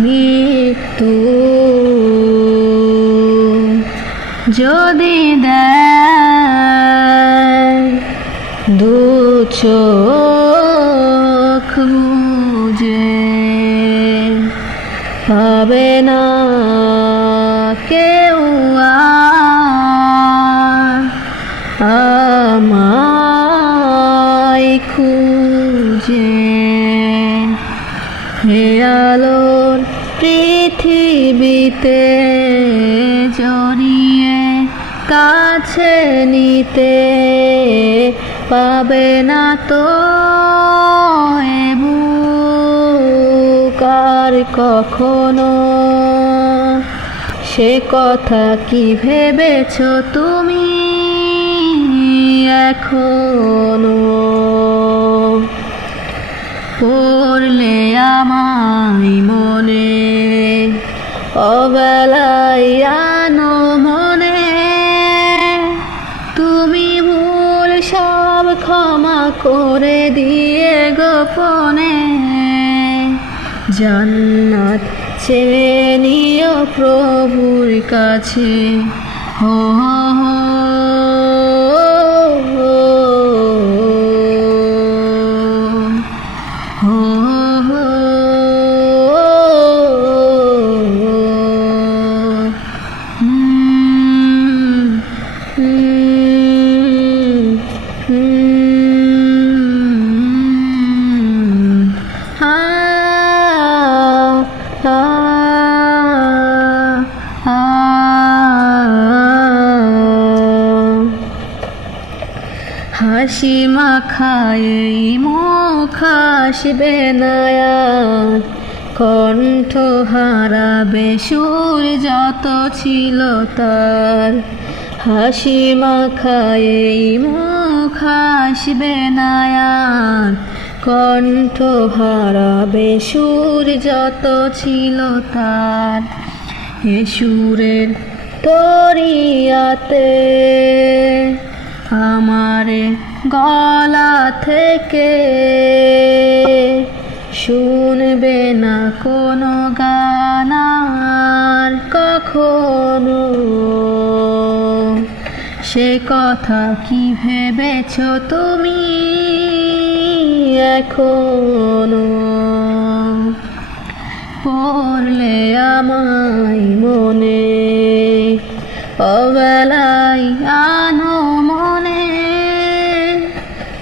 মৃত্যু যদি দেয় দু চোখ বুজে, পাবে না কেউ আমায় খুঁজে। হে আলোর পৃথিবীতে জড়িয়ে কাছে নিতে, পাবে না তো এ বুক আর কখনো। সে কথা কি ভেবেছ তুমি এখনো? পড়লে আমায় মনে অবেলায় আনো মনে, তুমি ভুল সব ক্ষমা করে দিয়ে গোপনে। জান্নাত চেয়ে নিও প্রভুর কাছে, হো হো হাসি মাখায় মুখ আসবে না আর, কণ্ঠ হারাবে সুর যত ছিল তার। হাসি মাখায় মুখ আসবে না আর, কণ্ঠ হারাবে সুর যত ছিল তার। এ সুরের তরিয়াতে আমারে গলা থেকে শুনবে না কোনো গান আর কখনো। সে কথা কি ভেবেছ তুমি এখনো? পড়লে আমায় মনে অবেলায় আনো মনে,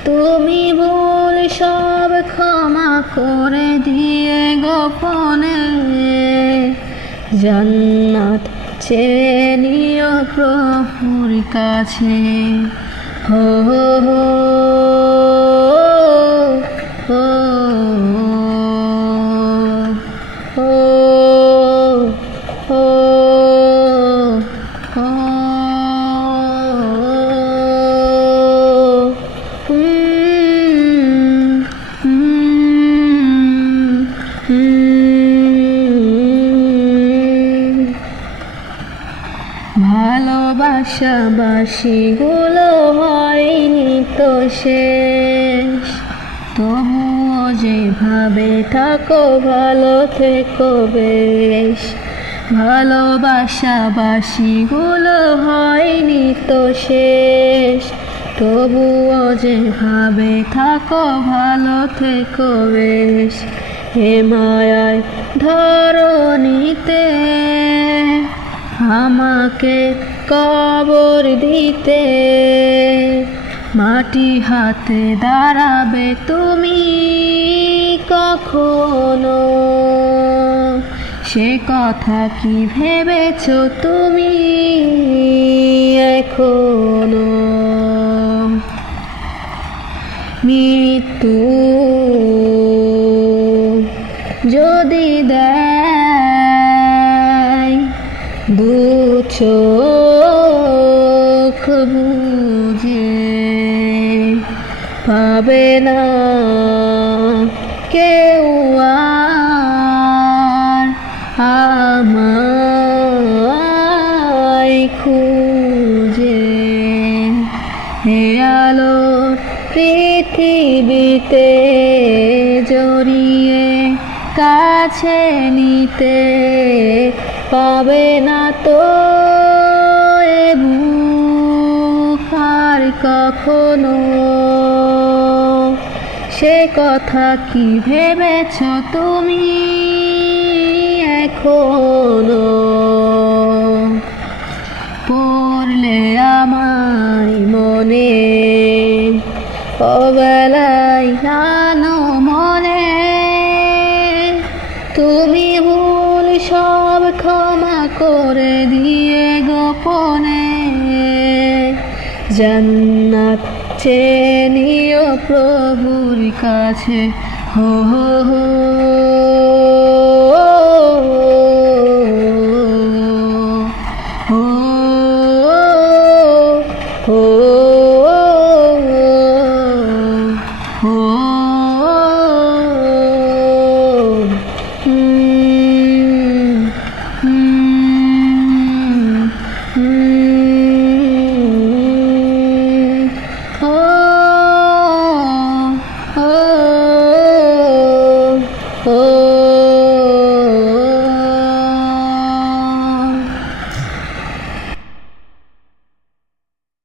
তুমি ভুল সব ক্ষমা করে দিয়ে গোপনে। জান্নাত চেয়ে নিও প্রভুর কাছে, হো হো হো হো হো হো। ভালোবাসাবাসিগুলো হয়নি তো শেষ, তবুও যেভাবে থাকো ভালো থেকো বেশ। ভালোবাসাবাসিগুলো হয়নি তো শেষ, তবুও যেভাবে থাকো ভালো থেকো বেশ। হে মায়ায় ধরণীতে আমাকে কবর দিতে, মাটি হাতে দাঁড়াবে তুমি কখনো? সে কথা কি ভেবেছ তুমি এখনো? মৃত্যু যদি দেয় দু চোখ বুজে, পাবে না কেউ আর আমায় খুঁজে। হে আলোর পৃথিবীতে জড়িয়ে কাছে কাছে নিতে পাবে না তো এ বুক আর কখনো। সে কথা কি ভেবেছ তুমি এখনো? পড়লে আমায় মনে অবেলায় আনো মনে, তুমি ভুল সব ক্ষমা করে দিয়ে গোপনে জান্নাত চেয়ে নিও প্রভুর কাছে। হো হো হো।